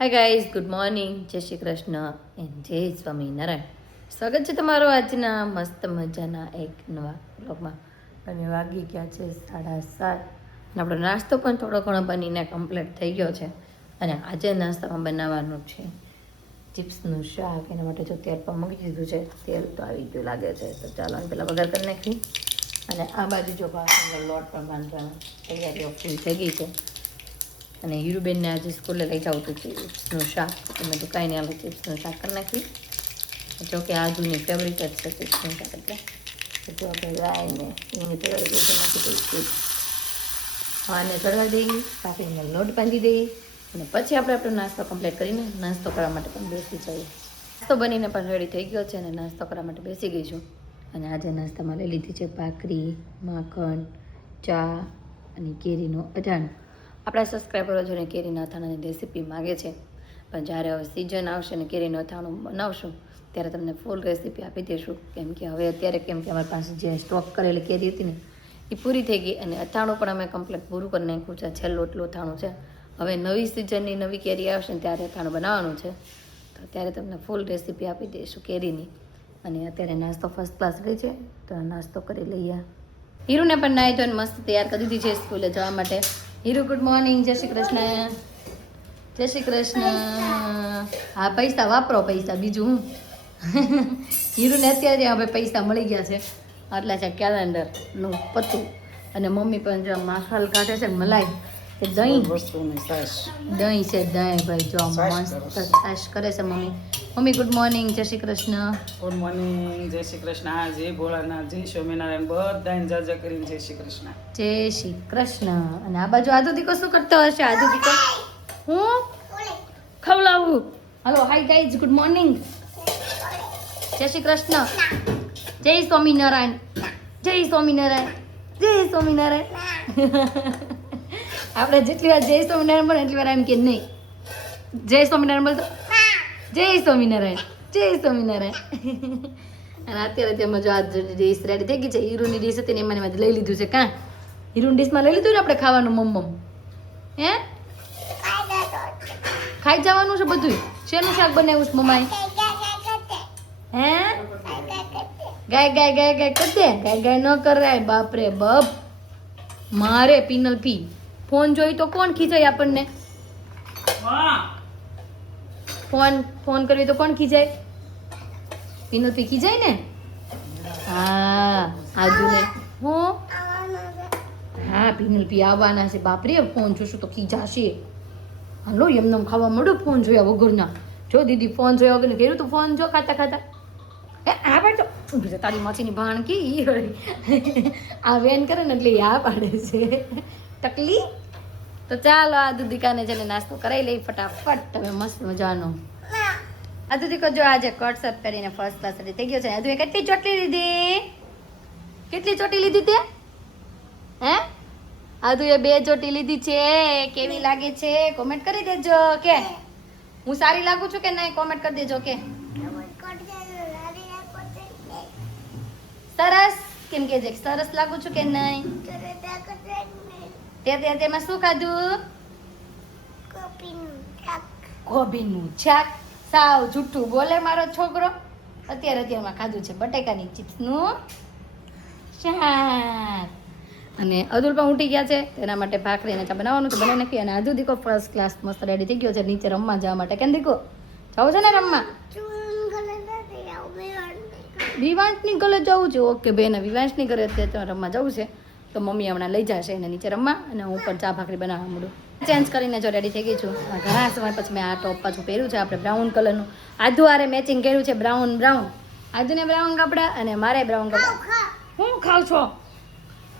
Hi guys, good morning, Jai Shri Krishna and જય સ્વામિનારાયણ. સ્વાગત છે તમારો આજના મસ્ત મજાના એક નવા બ્લોગમાં. અને વાગી ગયા છે 7:30. આપણો નાસ્તો પણ થોડો ઘણો બનીને કમ્પ્લીટ થઈ ગયો છે. અને આજે નાસ્તામાં બનાવવાનું છે ચિપ્સનું શાક. એના માટે જો તેલ પણ મૂકી દીધું છે. તેલ તો આવી ગયું લાગે છે, તો ચાલો પહેલાં વઘાર કરી નાખી. અને આ બાજુ જો ભાવનો લોટ પણ બાંધવાનો તૈયારીઓ પૂરી થઈ ગઈ છે. અને હીરુબેનને આજે સ્કૂલે લઈ જાઉં હતું ચિપ્સનું શાક. તમે તો કાંઈ નહીં, આપણે ચિપ્સનું શાક કરી નાખી. જો કે આજુની ફેવરિટ જ છે ચિપ્સનું શાક. એટલે જો આપણે રાઈને એની તૈયારી કરી નાખી દઈએ ચિપ્સ. આને ચડવા દઈએ, કાપીને લોટ બાંધી દઈએ. અને પછી આપણે આપણો નાસ્તો કમ્પ્લીટ કરીને નાસ્તો કરવા માટે પણ બેસી જઈએ. નાસ્તો બનીને પણ રેડી થઈ ગયો છે અને નાસ્તો કરવા માટે બેસી ગઈ છું. અને આજે નાસ્તામાં લઈ લીધી છે ભાખરી, માખણ, ચા અને કેરીનો અજાણ. આપણા સબસ્ક્રાઈબરો જોઈને કેરીના અથાણાની રેસીપી માગે છે, પણ જ્યારે હવે સિઝન આવશે ને કેરીનું અથાણું બનાવશું ત્યારે તમને ફૂલ રેસીપી આપી દઈશું. કેમ કે હવે અત્યારે અમારી પાસે જે સ્ટોક કરેલી કેરી હતી ને એ પૂરી થઈ ગઈ. અને અથાણું પણ અમે કમ્પ્લીટ પૂરું કરી નાખ્યું છે. છેલ્લું એટલું અથાણું છે. હવે નવી સિઝનની નવી કેરી આવશે ને ત્યારે અથાણું બનાવવાનું છે. તો ત્યારે તમને ફૂલ રેસીપી આપી દઈશું કેરીની. અને અત્યારે નાસ્તો ફર્સ્ટ ક્લાસ રહી છે, તો નાસ્તો કરી લઈએ. હીરુને પણ નાહી ધોઈને મસ્ત તૈયાર કરી દીધી છે સ્કૂલે જવા માટે. Hiru, good morning, Jai Shri Krishna. જય શ્રી કૃષ્ણ. હા, પૈસા વાપરો, પૈસા બીજું હું. હીરુને અત્યારે હવે પૈસા મળી ગયા છે. આટલા છે કેલેન્ડરનું પત્તું. અને મમ્મી પણ જો માખલ કાઢે છે, મલાઈ એ દહીં દહીં છે, દહીં ભાઈ જો મસ્ત છાશ કરે છે mummy. Mummy good morning, Jai Shri Krishna. Good morning, Jai Shri Krishna, જય ભોળાનાથ, જય સ્વામિનારાયણ, બધાને જાજા કરીને જય શ્રી કૃષ્ણ. જય શ્રી કૃષ્ણ. અને આ બાજુ આદુ દીકો શું કરતો હશે? આદુ દીકો હું ખવડાવું. Hello, hi guys, good morning, Jai Shri Krishna, જય સ્વામિનારાયણ, જય સ્વામિનારાયણ, જય સ્વામિનારાયણ. આપણે જેટલી વાર જય સ્વામિનારાયણ પણ એટલી વાર એમ કે નહીં જય સ્વામિનારાયણ બોલતો જય સ્વામિનારાયણ, જય સ્વામિનારાયણ. અને અત્યારે તેમાં જો આ ડીશ રેડી થઈ ગઈ છે. હીરુની ડીશ હતી ને એમાં લઈ લીધું છે. કાં હીરુની ડીશમાં લઈ લીધું ને આપણે ખાવાનું? મમ્મ હે ખાઈ જવાનું છે બધું. શેનું શાક બનાવ્યું છે મમ્માએ? હે ગાય ગાય ગાય ગાય કરી દે. ગાય ગાય ન કરાય, બાપરે બાપ. મારે પિનલ પી ફોન જોઈ તો કોણ ખીજાય આપણને? ફોન કરવી તો કોણ ખીજાય? પિનલ પી ખીજાય ને? હા આજુને હું હા પિનલ પી આવવાના છે. બાપરે ફોન જોશું તો ખીજાશે. હાલો એમને ખાવા મળો ફોન જોયા વગરના. જો દીદી ફોન જોયા વગર કર્યું તું ફોન જો ખાતા ખાતા. આ પાડજો ઊભી છે તારી માસીની ભાણ કી આ વેન કરે ને એટલે આ પાડે છે તકલી. તો ચાલો આ દુદીકાને જઈને નાસ્તો કરાવી લઈ ફટાફટ. તમે મસ્ત મજાનો આ દુદીકો જો આજે કટ સટ કરીને ફર્સ્ટ ક્લાસ થઈ ગયો છે. હજુ કેટલી ચોટલી લીધી? કેટલી ચોટી લીધી તે? હે આજુ એ 2 ચોટી લીધી છે. કેવી લાગે છે કોમેન્ટ કરી દેજો. કે હું સારી લાગુ છું કે નહીં કોમેન્ટ કરી દેજો. કે સરસ કેમ કે છે? સરસ લાગુ છું કે નહીં? તેમાં શું ખાધું? કોબીનું શાક. સાવ જૂઠું બોલે મારો છોકરો. અત્યારમાં ખાધું છે બટેકાની ચિપ્સનું શાક. અને અદુલ પણ ઉઠી ગયા છે, તેના માટે ભાખરી અને ચા બનાવવાનું છે, બનાવી નાખી. અને આજુ દીકો ફર્સ્ટ ક્લાસ મસ્ત રેડી થઈ ગયો છે નીચે રમવા જવા માટે. કેમ દીકો જવું છે ને રમવા? વિવાંશની ઘરે જવું છે. ઓકે બેન, વિવાંશની ઘરે અત્યારે રમવા જવું છે, તો મમ્મી હમણાં લઈ જશે એને નીચે રમવા. અને હું પણ ચા ભાખરી બનાવવા મળું. ચેન્જ કરીને જો રેડી થઈ ગઈ છું. ઘણા સમય પછી મેં આ ટોપ પાછું પહેર્યું છે આપણે બ્રાઉન કલરનું. આધુ આરે મેચિંગ કર્યું છે બ્રાઉન. આધુને બ્રાઉન કપડાં અને મારે બ્રાઉન કપડાં. હું ખાવ છો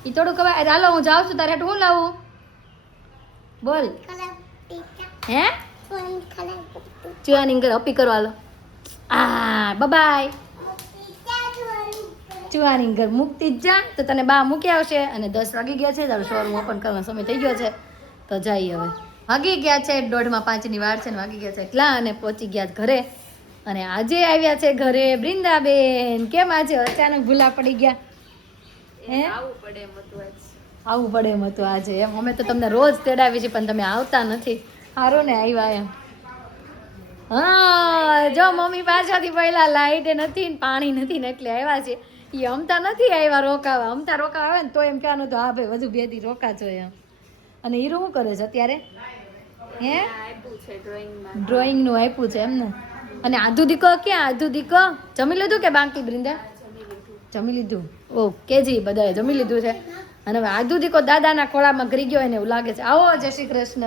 એ થોડું ખબર. હાલો હું જાઉં છું તારે હું લાવું બોલ. હે ચુવાની ઘર અપી કરવા લો. બાય ચુવાની ઘર મૂકતી જ જા. તો તને બા મૂકી આવશે. અને 10 વાગી ગયા છે, તારું શોરૂમ ઓપન કરવાનો સમય થઈ ગયો છે, તો જઈએ હવે. વાગી ગયા છે 4:30 વાર છે ને વાગી ગયા છે એટલા. અને પહોંચી ગયા ઘરે. અને આજે આવ્યા છે ઘરે બૃંદાબેન. કેમ આજે અચાનક ભૂલા પડી ગયા? હે આવવું પડે એમ હતું આજે. એમ અમે તો તમને રોજ તેડાવી છે પણ તમે આવતા નથી. સારું ને આવ્યા એમ. હા જો મમ્મી પાછળથી પહેલા લાઈટ નથી ને પાણી નથી ને એટલે આવ્યા છે એ અમતા નથી આવ્યા રોકાવા અમતા રોકાવા આવે ને તો એમ કહેવાનું તો હા ભાઈ વધુ બે દી રોકાજો એમ અને હીરો શું કરે છે અત્યારે હે ડ્રોઈંગ નું આપ્યું છે એમ ને અને આધુ દીકો ક્યાં આધુ દીકો જમી લીધું કે બાકી બ્રિંદા જમી લીધું ઓકે જી બધાએ જમી લીધું છે અને હવે આધુ દીકો દાદાના ખોળામાં ગરી ગયો એને એવું લાગે છે આવો જય શ્રી કૃષ્ણ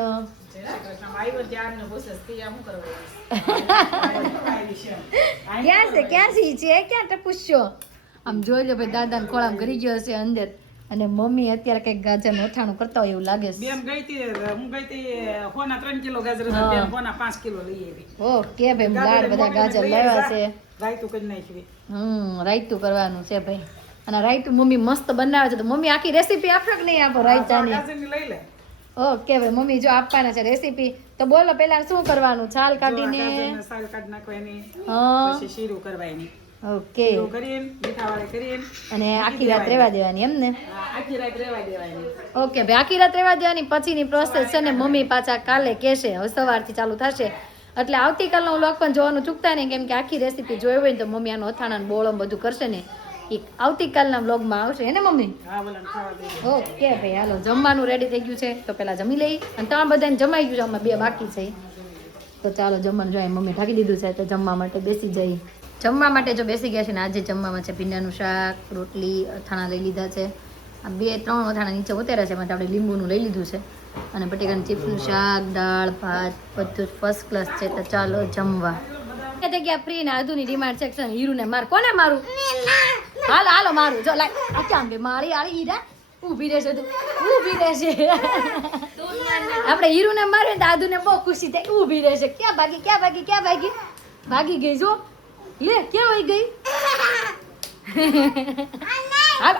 ક્યાં છે ક્યાં છે ક્યાં ટપુસ્યો આમ જોઈ લો ભાઈ દાદાના ખોળામાં ગરી ગયો હશે અંદર અને મમ્મી અત્યારે કઈક ગાજર નોઠાણું કરતા હોય એવું લાગે છે બેન ગઈ હતી હું ગઈ હતી કોના 3 કિલો ગાજર હતા બેન કોના 5 કિલો લઈ આવી ઓકે ભાઈ ગાડ બધા ગાજર લેવા છે રાયતું કરી નાખી રાયતું કરવાનું છે ભાઈ અને રાયતું મમ્મી મસ્ત બનાવે છે તો મમ્મી આખી રેસીપી આપો કે નહીં આપો રાયતાની ગાજરની લઈ લે ઓકે ભાઈ મમ્મી જો આપવાના છે રેસીપી તો બોલો પહેલા શું કરવાનું છાલ કાઢીને ગાજરને સાલ કાઢી નાખવાની હા પછી શીરું કરવાની ઓકે શીરું કરીને મીઠાવાળી કરીને અને આખી રાત રહેવા દેવાની એમ ને આખી રાત રહેવા દેવાની ઓકે ભાઈ આખી રાત રહેવા દેવાની પછીની પ્રોસેસ છે ને મમ્મી પાછા કાલે કહેશે હવે સવારથી ચાલુ થશે એટલે આવતીકાલનો વ્લોગ પણ જોવાનું ચૂકતા નહીં કેમ કે આખી રેસીપી જોઈ હોય ને તો મમ્મી આનો અથાણાનો બોળો બધું કરશે ને એ આવતીકાલના વ્લોગમાં આવશે હે ને મમ્મી હા બોલા ખાવા દે ઓકે ભાઈ હાલો જમવાનું રેડી થઈ ગયું છે તો પહેલા જમી લઈ અને તમારે બધાને જમાઈ ગયું છે અમે બે બાકી છે તો ચાલો જમવાનું જોઈએ મમ્મી ઢાંકી દીધું છે તો જમવા માટે બેસી જઈ જમવા માટે જો બેસી ગયા છે ને આજે જમવામાં છે ભીંડાનું શાક રોટલી અથાણા લઈ લીધા છે આ 2-3 અથાણા નીચે ઉતર્યા છે એમાં આપણે લીંબુનું લઈ લીધું છે અને બટેકાનું ચીપ્સનું શાક દાળ ભાત બધું ફર્સ્ટ ક્લાસ છે તો ચાલો જમવા જગ્યા ફ્રી ને આધુની ડિમાન્ડ સેક્શન હીરુને માર કોને મારું હાલો હાલો મારું જો લાય આ ક્યાં બે મારી આળી હીરા ઊભી રહેશે તું ઊભી રહેશે આપણે હીરુને મારે ને આધુને બહુ ખુશી થાય ઊભી રહેશે ક્યાં ભાગી ક્યાં ભાગી ક્યાં ભાગી ભાગી ગઈ જો લે ક્યાં વહી ગઈ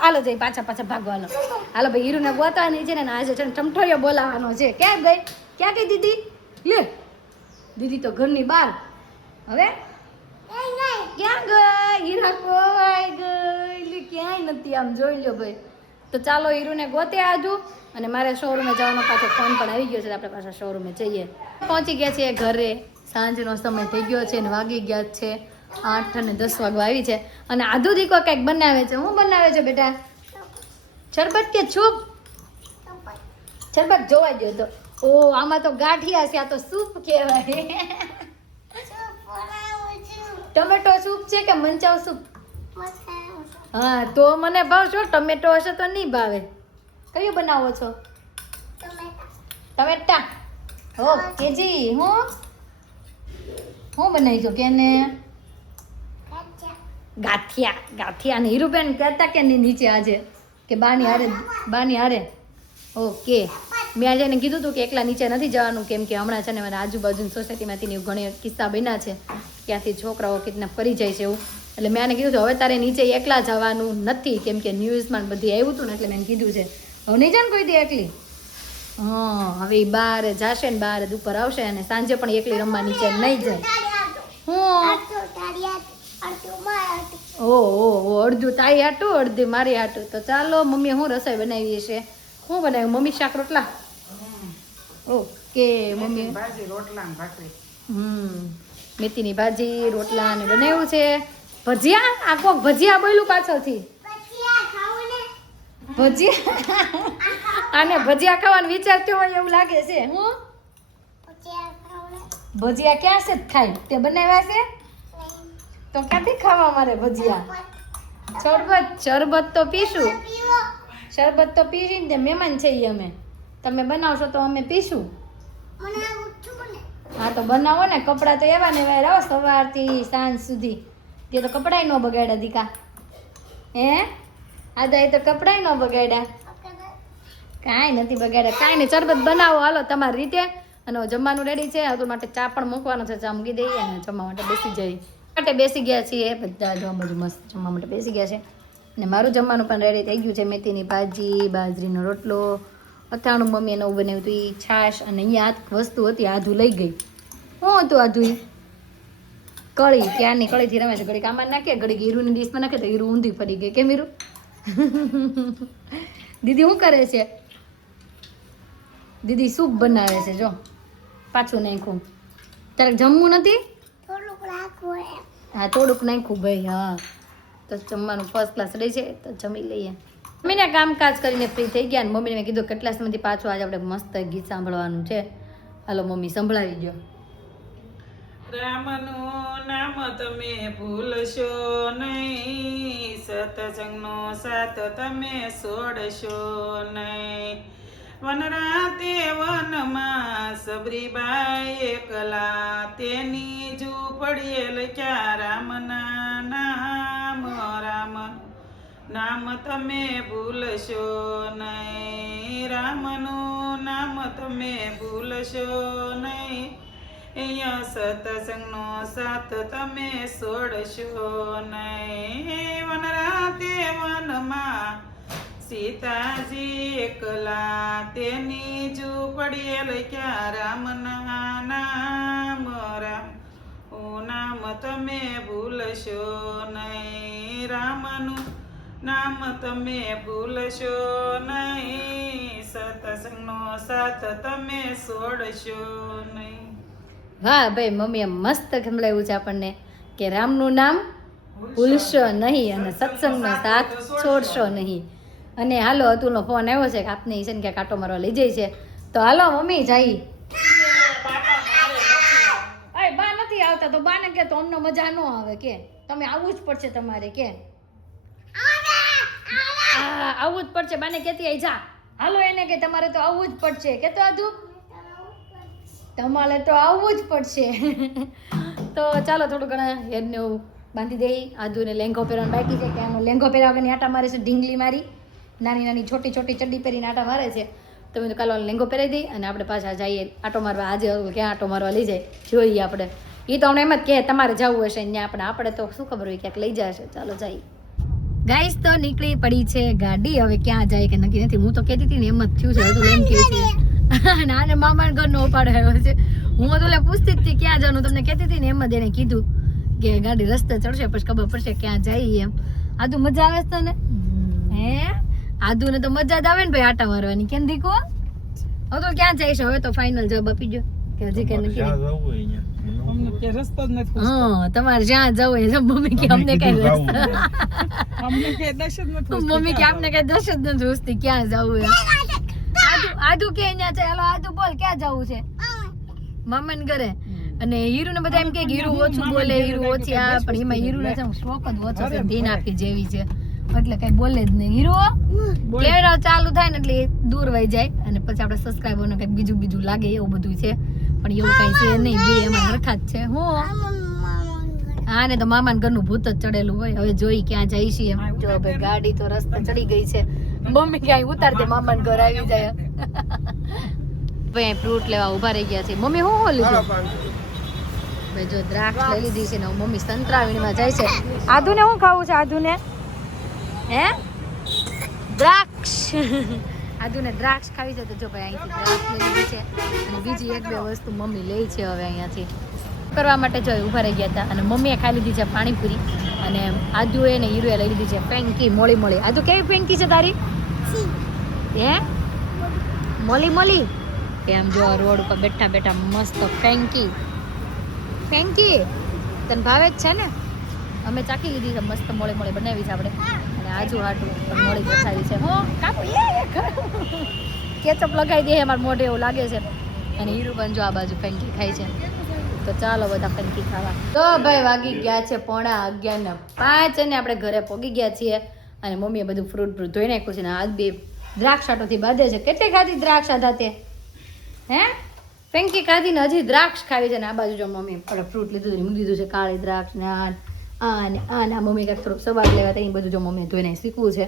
હાલો જઈ પાછા પાછા ભાગવાનો હાલો ભાઈ હીરુને ગોતવાની છે ને આજે છે ને ચમઠોરિયો બોલાવવાનો છે ક્યાં ગઈ ક્યાં ગઈ દીદી લે દીદી તો ઘરની બહાર હવે ક્યાં ગઈ હીરા કોઈ ગઈ લે ક્યાંય નથી આમ જોઈ લો ભાઈ તો ચાલો હીરુને ગોતે આજુ અને મારે શોરૂમે જવાનો પાછો ફોન પણ આવી ગયો છે આપણે પાછા શોરૂમે જઈએ પહોંચી ગયા છીએ ઘરે સાંજનો સમય થઈ ગયો છે અને વાગી ગયા છે 8 અને 10 વાગવા આવી છે અને આધુ દીકો કંઈક બનાવે છે હું બનાવે છે બેટા શરબત કે છૂપ શરબત જોવા ગયો તો ઓ આમાં તો ગાંઠિયા છે આ તો સૂપ કહેવાય ટમેટો સૂપ છે કે મંચાવ સૂપ હા તો મને ભાવશો ટમેટો હશે તો નહીં ભાવે કયું બનાવો છો ટમેટા ઓકે જી હું બનાવી છો કેને ગાંઠિયા ને હીરુબેન કહેતા કે નહીં નીચે આજે કે બાની હારે ઓકે મેં આજે એને કીધું હતું કે એકલા નીચે નથી જવાનું કેમ કે હમણાં છે ને મારા આજુબાજુની સોસાયટીમાંથી ઘણી કિસ્સા બન્યા છે ત્યાંથી છોકરાઓ કિડનેપ કરી જાય છે એવું એટલે મેં એને કીધું હવે તારે નીચે એકલા જવાનું નથી કેમ કે ન્યૂઝમાં બધી આવ્યું હતું ને એટલે મેં કીધું છે હવે નહીં જાણ કોઈ દી એકલી હા હવે એ બહાર જશે ને બહાર ઉપર આવશે અને સાંજે પણ એકલી રમવા નીચે નહીં જાય ઓહો અડધું તારી હાટું અડધું મારી હાટું તો ચાલો મમ્મી હું રસોઈ બનાવી છે શું બનાવ્યું મમ્મી શાક રોટલા ઓકે મમ્મી ભાજી રોટલા ને ભાખરી મેથીની ભાજી રોટલા ને બનાવ્યું છે ભજીયા આ કોક ભજીયા બોલ્યું પાછળથી ભજીયા આને ભજીયા ખાવાનો વિચારતો હોય એવું લાગે છે હું ભજીયા ક્યાં છે ખાય તે બનાવ્યા છે તો ક્યાંથી ખાવા મારે ભજીયા શરબત તો પીશું શરબત તો પીશું ને મહેમાન છે અમે તમે બનાવશો તો અમે પીશું હા તો બનાવો ને કપડાં તો એવા ને એવા રહો સવારથી સાંજ સુધી તે તો કપડાય ન બગાડ્યા દીકા હે આદા તો કપડાય ન બગાડ્યા કાંઈ નથી બગાડ્યા કાંઈ નહીં શરબત બનાવો હાલો તમારી રીતે અને જમવાનું રેડી છે હવે માટે ચા પણ મૂકવાનો છે ચા મૂકી દઈએ અને જમવા માટે બેસી જઈએ માટે બેસી ગયા છીએ બધા જો બધું મસ્ત જમવા માટે બેસી ગયા છે અને મારું જમવાનું પણ રેડી થઈ ગયું છે મેથીની ભાજી બાજરીનો રોટલો અથાણું મમ્મીએ નવું બનાવ્યું હતું એ છાશ અને અહીંયા આ વસ્તુ હતી આધું લઈ ગઈ શું હતું આધું કળી ક્યારની કળીથી રમે છે ઘડીક આમાં નાખે ઘડીક હીરુની ડીશમાં નાખે તો હીરું ઊંધી ફરી ગઈ કેમ હીરું દીદી શું કરે છે દીદી સૂપ બનાવે છે જો પાછું નાખ્યું તારે જમવું નથી? હા થોડુંક નાખ્યું ભાઈ. હા તો જમવાનું ફર્સ્ટ ક્લાસ રહી છે તો જમી લઈએ. મમ્મીને કામકાજ કરીને ફ્રી થઈ ગયા ને મમ્મીને મેં કીધું કેટલા સમયથી પાછું આજે આપણે મસ્ત ગીત સાંભળવાનું છે. હાલો મમ્મી સંભળાવી દો. રામનું નામ તમે ભૂલશો નહીં, સતસંગનો સાથ તમે છોડશો નહીં. વનરાતે વનમાં સબરીબાઈ એકલા, તેની ઝૂંપડીએ લખ્યા રામના નામ. રામનું નામ તમે ભૂલશો નહીં, રામનું નામ તમે ભૂલશો નહીં. અહીંયા સતસંગનો સાથ તમે છોડશો નહીં. વનરાતે વનમાં સીતાજી એકલા, તેની ઝૂંપડીએ લખ્યા રામના નામ. રામ નામ તમે ભૂલશો નહીં, રામનું નામ તમે ભૂલશો નહીં. સતસંગનો સાથ તમે છોડશો નહીં. વાહ ભાઈ મમ્મીએ મસ્ત સંભળાવ્યું છે આપણને કે રામનું નામ ભૂલશો નહીં અને સત્સંગનો સાથ છોડશો નહીં. અને હાલો અતુલનો ફોન આવ્યો છે કે આપને ઈશન ક્યાં કાંટો મારવા લઈ જાય છે તો હાલો મમ્મી જઈ. અરે બા નથી આવતા તો બાને કે તો અમને મજા ન આવે કે તમે આવવું જ પડશે તમારે કે આવવું જ પડશે. બાને કેતી આઈ જા હાલો એને કે તમારે તો આવવું જ પડશે કે તો આધુ તમારે તો આવવું જ પડશે. તો ચાલો થોડું ઘણા હેરને એવું બાંધી દઈ. આધુને લેંઘો પહેરવાનો બાકી છે કે આનો લેંઘો પહેર્યા વગરની આટા મારે છે. ઢીંગલી મારી નાની નાની છોટી છોટી ચડ્ડી પહેરીને આટા મારે છે. તો મેં તો કાલો લેંઘો પહેરાવી દઈ અને આપણે પાછા જઈએ આટો મારવા. આજે ક્યાં આટો મારવા લઈ જાય જોઈએ આપણે. એ તો હમણાં એમ જ કહે તમારે જવું હશે ત્યાં આપણે તો શું ખબર હોય ક્યાંક લઈ જશે. ચાલો જઈએ. ગાઈસ તો નીકળી પડી છે ગાડી. હવે ક્યાં જાય કે નક્કી નથી. હું તો કહેતી હતી ને એમ જ થયું છે. હજુ એમ કહ્યું છે નાને મામાના ઘરનો ઉપાડાયો છે. હું તો પૂછતી હતી ક્યાં જવાનું તમને કહેતી હતી ને એમ જ એને કીધું કે ગાડી રસ્તે ચડશે પછી ખબર પડશે ક્યાં જાય એમ. આદુ મજા આવે છે તને? હે આદુ ને તો મજા જ આવે ને ભાઈ આટા મારવાની. કેમ દીકો હવે તો ક્યાં જાય છે? હવે તો ફાઇનલ જવાબ આપી દો કે હજી કે નથી. હા તમારે જ્યાં જવું હોય મમ્મી કે અમને કઈ રસ્તા મમ્મી કે આપને કઈ દશ જ નથી પૂછતી ક્યાં જવું એમ. આદુ કે અહીંયા છે. હાલો આદુ બોલ ક્યાં જવું છે? મામાને ઘરે. અને હીરુ ને બધા એમ કે હીરુ ઓછું બોલે હીરુ ઓછી આ પણ એમાં હીરુ ને શોખ જ ઓછો છે. ધીન આપી જેવી છે એટલે કઈ બોલે જ નહીં. હીરો કેમેરા ચાલુ થાય ને એટલે દૂર વહી જાય અને પછી આપણે સબસ્ક્રાઇબર ને કઈક બીજું લાગે એવું બધું છે પણ એવું કઈ છે નહીં. બે એમાં હરખા જ છે. હું હા ને તો મામાના ઘરનું ભૂત જ ચડેલું હોય. હવે જોઈ ક્યાં જઈ છીએ. જો ભાઈ ગાડી તો રસ્તે ચડી ગઈ છે. મમ્મી ક્યાંય ઉતાર દે મામાના ઘર આવી જાય. ભાઈ ફ્રૂટ લેવા ઉભા રહી ગયા છે. મમ્મી શું લીધું? ભાઈ જો દ્રાક્ષ લઈ લીધી છે ને મમ્મી સંતરાવીણીમાં જાય છે. આધુને શું ખાવું છે? આધુને હે દ્રાક્ષ આધુને દ્રાક્ષ ખાવી છે તો જો ભાઈ અહીંથી દ્રાક્ષ લઈ લીધી છે અને બીજી એક બે વસ્તુ મમ્મી લે છે હવે અહીંયાથી કરવા માટે જો ઊભા રહી ગયા હતા. અને મમ્મીએ ખાઈ લીધી છે પાણીપુરી અને આદુએ ને હીરુએ લઈ લીધી છે ફેંકી મોળી. આદુ કેવી ફેંકી છે તારી? હે મોળી એમ જો રોડ ઉપર બેઠા મસ્ત ફેંકી તને ભાવે જ છે ને? અમે ચાખી લીધી છે મસ્ત મોળે બનાવી છે આપણે. અને આજુ હાટું પણ મોળી બતાવી છે. હો કાપુ કેચઅપ લગાવી દે અમારા મોઢે એવું લાગે છે. અને હીરુ પણ જો આ બાજુ ફેંકી ખાય છે. તો ચાલો બધા ફેંકી ખાવા. તો ભાઈ વાગી ગયા છે 11:05 અને આપણે ઘરે પહોંચી ગયા છીએ. અને મમ્મીએ બધું ફ્રૂટ ધોઈ નાખ્યું છે ને આજ બે દ્રાક્ષ આટોથી બાંધે છે. કેટલી ખાધી દ્રાક્ષ આધા તે? હે ફેંકી ખાધી ને હજી દ્રાક્ષ ખાવી છે ને આ બાજુ જો મમ્મી આપણે ફ્રૂટ લીધું મૂકી દીધું છે. કાળી દ્રાક્ષ ને આ મમ્મી કાંઈક થોડુંક સવાદ લેવા ત્યાં બધું જો મમ્મીને ધોઈને શીખવું છે.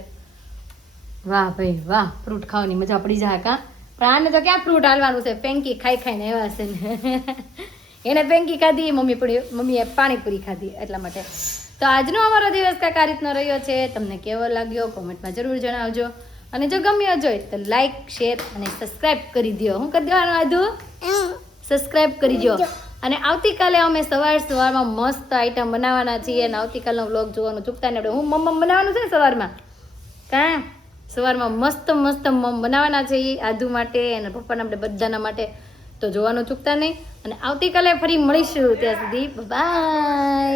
વાહ ભાઈ વાહ ફ્રૂટ ખાવાની મજા પડી જાય કાં. પણ આને તો ક્યાં ફ્રૂટ હાલવાનું છે? ફેંકી ખાઈને એવા છે ને એને ફેંકી ખાધી મમ્મીએ પાણીપુરી ખાધી એટલા માટે. તો આજનો અમારો દિવસ કાંઈક આ રીતનો રહ્યો છે. તમને કેવો લાગ્યો કોમેન્ટમાં જરૂર જણાવજો. અને જો ગમ્યો જોઈએ તો લાઈક શેર અને સબસ્ક્રાઇબ કરી દો. શું કરી દેવાનું આધુ? સબસ્ક્રાઇબ કરી દો. અને આવતીકાલે અમે સવારમાં મસ્ત આઈટમ બનાવવાના છીએ અને આવતીકાલનો વ્લોગ જોવાનું ચૂકતા નહીં. હું મમ્મ બનાવવાનું છે સવારમાં મસ્ત બનાવવાના છે આધુ માટે અને પપ્પાના આપણે બધાના માટે. તો જોવાનું ચૂકતા નહીં અને આવતીકાલે ફરી મળીશું ત્યાં સુધી બાય.